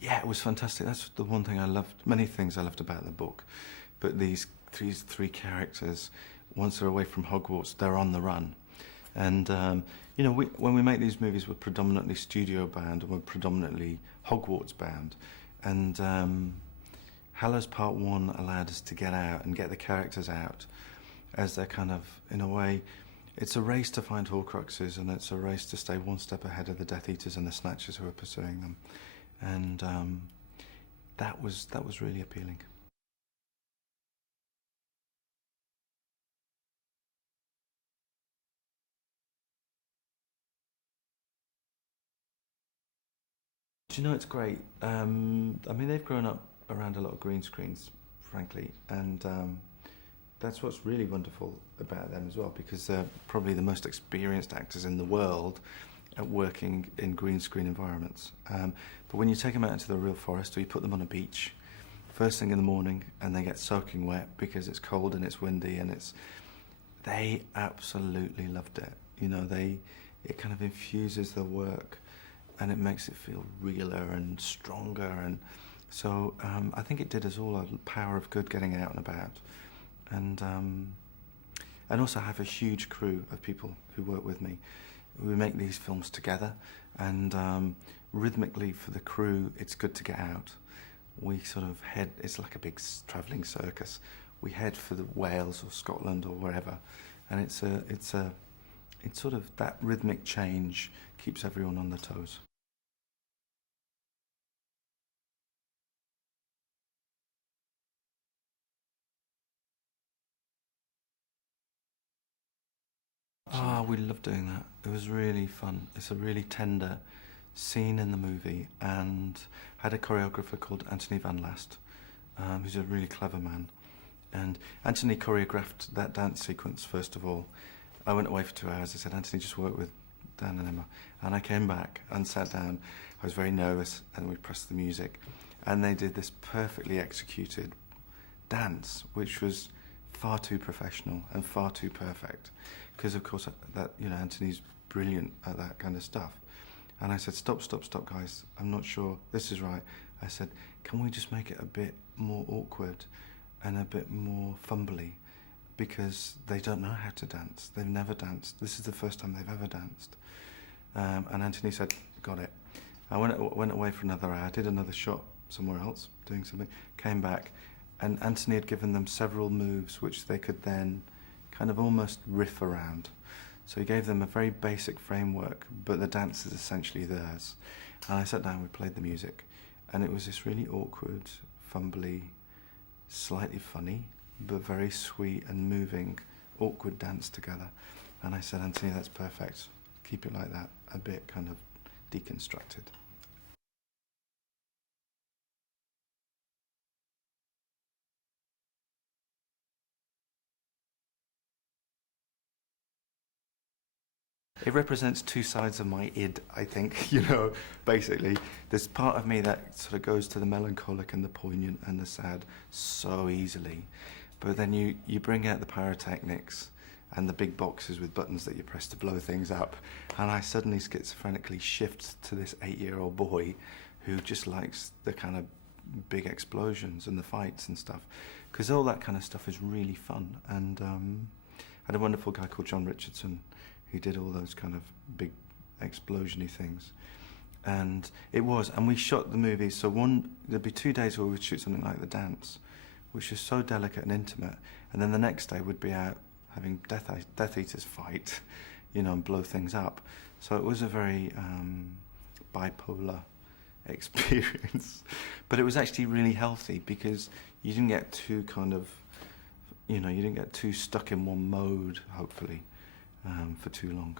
Yeah, it was fantastic. That's the one thing I loved. Many things I loved about the book, but these three characters, once they're away from Hogwarts, they're on the run. And you know, when we make these movies, we're predominantly studio bound and we're predominantly Hogwarts bound. And Hallows Part 1 allowed us to get out and get the characters out as they're kind of, in a way, it's a race to find Horcruxes, and it's a race to stay one step ahead of the Death Eaters and the Snatchers who are pursuing them. And that was really appealing. Do you know, it's great. I mean, they've grown up around a lot of green screens, frankly, and that's what's really wonderful about them as well, because they're probably the most experienced actors in the world at working in green screen environments. But when you take them out into the real forest, or you put them on a beach, first thing in the morning, and they get soaking wet because it's cold and it's windy, and they absolutely loved it. You know, it kind of infuses the work, and it makes it feel realer and stronger. And so I think it did us all a power of good getting out and about. And also I have a huge crew of people who work with me. We make these films together, and rhythmically for the crew, it's good to get out. We sort of head, it's like a big travelling circus. We head for the Wales or Scotland or wherever, and it's sort of that rhythmic change keeps everyone on their toes. Ah, we loved doing that. It was really fun. It's a really tender scene in the movie, and I had a choreographer called Anthony Van Last, who's a really clever man. And Anthony choreographed that dance sequence, first of all. I went away for 2 hours. I said, Anthony, just work with Dan and Emma. And I came back and sat down. I was very nervous, and we pressed the music. And they did this perfectly executed dance, which was far too professional and far too perfect, because of course that, you know, Anthony's brilliant at that kind of stuff. And I said, stop guys, I'm not sure this is right. I said, can we just make it a bit more awkward and a bit more fumbly, because they don't know how to dance. They've never danced. This is the first time they've ever danced. And Anthony said, got it. I went away for another hour, did another shot somewhere else, doing something, came back, and Anthony had given them several moves which they could then kind of almost riff around. So he gave them a very basic framework, but the dance is essentially theirs. And I sat down, we played the music, and it was this really awkward, fumbly, slightly funny, but very sweet and moving, awkward dance together. And I said, Anthony, that's perfect. Keep it like that, a bit kind of deconstructed. It represents two sides of my id, I think, you know, basically. There's part of me that sort of goes to the melancholic and the poignant and the sad so easily. But then you bring out the pyrotechnics and the big boxes with buttons that you press to blow things up, and I suddenly schizophrenically shift to this 8-year-old boy who just likes the kind of big explosions and the fights and stuff. Because all that kind of stuff is really fun. And I had a wonderful guy called John Richardson who did all those kind of big explosion-y things. And we shot the movie, so there'd be 2 days where we'd shoot something like The Dance, which is so delicate and intimate, and then the next day we'd be out having Death Eaters fight, you know, and blow things up. So it was a very bipolar experience. But it was actually really healthy, because you didn't get too kind of, you know, you didn't get too stuck in one mode, hopefully, for too long.